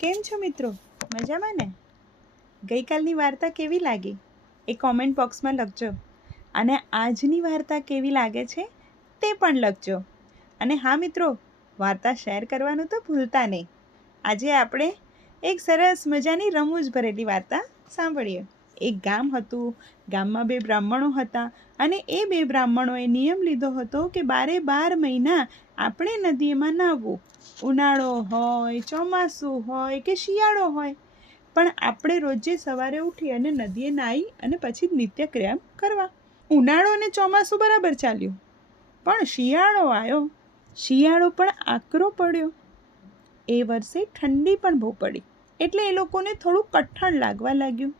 કેમ છો મિત્રો? મજામાં ને? ગઈકાલની વાર્તા કેવી લાગી? એ કોમેન્ટ બોક્સમાં લખજો. અને આજની વાર્તા કેવી લાગે છે તે પણ લખજો. અને હા મિત્રો, વાર્તા શેર કરવાનું તો ભૂલતા નહીં. આજે આપણે એક સરસ મજાની રમૂજ ભરેલી વાર્તા સાંભળીએ. એક ગામ હતું, ગામમાં બે બ્રાહ્મણો હતા અને એ બે બ્રાહ્મણોએ નિયમ લીધો હતો કે બારે બાર મહિના આપણે નદીમાં નાહવું. ઉનાળો હોય, ચોમાસું હોય કે શિયાળો હોય. પણ આપણે રોજે સવારે ઉઠી અને નદીએ નાહી અને પછી નિત્યક્રિયા કરવા. ઉનાળો અને ચોમાસું બરાબર ચાલ્યું. પણ શિયાળો આવ્યો. શિયાળો પણ આકરો પડ્યો. એ વર્ષે ઠંડી પણ બહુ પડી. એટલે એ લોકોને થોડું કઠણ લાગવા લાગ્યું.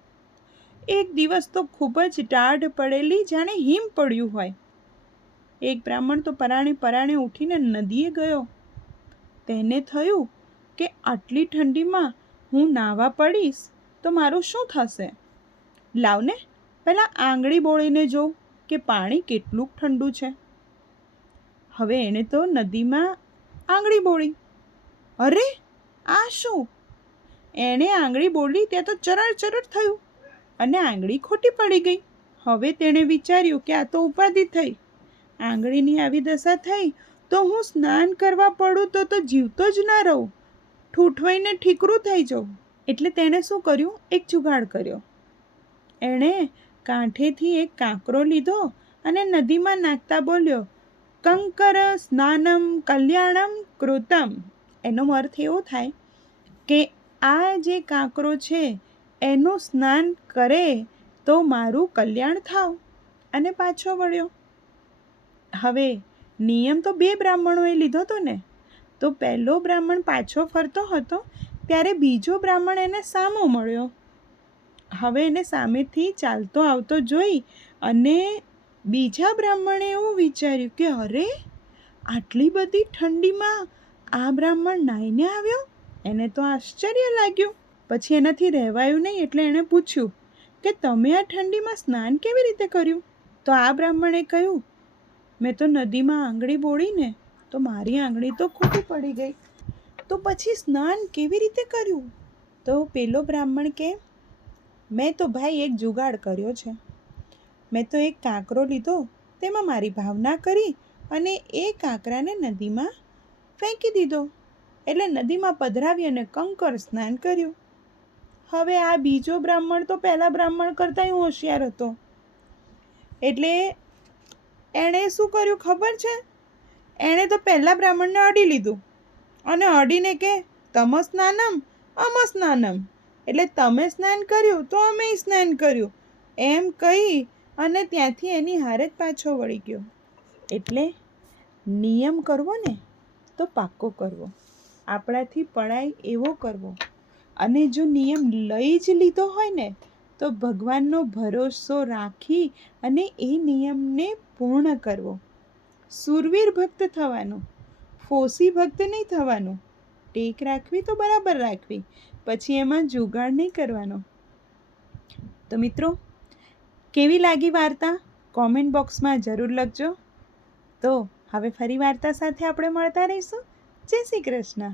એક દિવસ તો ખૂબ જ ટાઢ પડેલી, જાણે હિમ પડ્યું હોય. એક બ્રાહ્મણ તો પરાણે પરાણે ઉઠીને નદીએ ગયો. તેને થયું કે આટલી ઠંડીમાં હું નાહવા પડીશ, તો મારું શું થશે? લાવને પહેલાં આંગળી બોળીને જોઉં કે પાણી કેટલું ઠંડુ છે. હવે એણે તો નદીમાં આંગળી બોળી. અરે, આ શું? એણે આંગળી બોલી ત્યાં તો ચરડ ચરડ થયું. અને આંગળી ખોટી પડી ગઈ. હવે તેણે વિચાર્યું કે આ તો ઉપાધિ થઈ. આંગળીની આવી દશા થઈ તો હું સ્નાન કરવા પડું તો તો જીવતો જ ન રહું. ઠૂઠવાઈને ઠીકરું થઈ જાઉં એટલે તેણે શું કર્યું? એક જુગાડ કર્યો. એણે કાંઠેથી એક કાંકરો લીધો અને નદીમાં નાખતા બોલ્યો, કંકર સ્નાનમ કલ્યાણમ કૃતમ. એનો અર્થ એવો થાય કે આ જે કાંકરો છે એનું સ્નાન કરે તો મારું કલ્યાણ થાવ. અને પાછો વળ્યો. હવે નિયમ તો બે બ્રાહ્મણોએ લીધો હતો ને? તો પહેલો બ્રાહ્મણ પાછો ફરતો હતો, ત્યારે બીજો બ્રાહ્મણ એને સામો મળ્યો. હવે એને સામેથી ચાલતો આવતો જોઈ અને બીજા બ્રાહ્મણે એવું વિચાર્યું કે, અરે, આટલી બધી ઠંડીમાં આ બ્રાહ્મણ નાહીને આવ્યો? એને તો આશ્ચર્ય લાગ્યું. પછી એનાથી રહેવાયું નહીં એટલે એણે પૂછ્યું કે તમે આ ઠંડીમાં સ્નાન કેવી રીતે કર્યું? તો આ બ્રાહ્મણે કહ્યું, મેં તો નદીમાં આંગળી બોળીને તો મારી આંગળી તો ખોટી પડી ગઈ. તો પછી સ્નાન કેવી રીતે કર્યું? તો પેલો બ્રાહ્મણ કે, મેં તો ભાઈ એક જુગાડ કર્યો છે. મેં તો એક કાંકરો લીધો, તેમાં મારી ભાવના કરી અને એ કાંકરાને નદીમાં ફેંકી દીધો. એટલે નદીમાં પધરાવી અને કંકર સ્નાન કર્યું. હવે આ બીજો બ્રાહ્મણ તો પહેલા બ્રાહ્મણ કરતાંય હોશિયાર હતો. એટલે એણે શું કર્યું ખબર છે? એણે તો પહેલાં બ્રાહ્મણને અડી લીધું. અને અડીને કે, તમ સ્નાનમ, અમ સ્નાનમ. એટલે તમે સ્નાન કર્યું તો અમે સ્નાન કર્યું. એમ કહી અને ત્યાંથી એની હારે પાછો વળી ગયો. એટલે નિયમ કરવો ને તો પાક્કો કરવો. આપણાથી પડાય એવો કરવો. અને જો નિયમ લઈ જ લીધો હોય ને, તો ભગવાનનો ભરોસો રાખી અને એ નિયમને પૂર્ણ કરવો. સુરવીર ભક્ત થવાનું, ફોસી ભક્ત નહીં થવાનું. ટેક રાખવી તો બરાબર રાખવી, પછી એમાં જુગાડ નહીં કરવાનો. તો મિત્રો, કેવી લાગી વાર્તા? કોમેન્ટ બોક્સમાં જરૂર લખજો. તો હવે ફરી વાર્તા સાથે આપણે મળતા રહીશું. જય શ્રી કૃષ્ણ.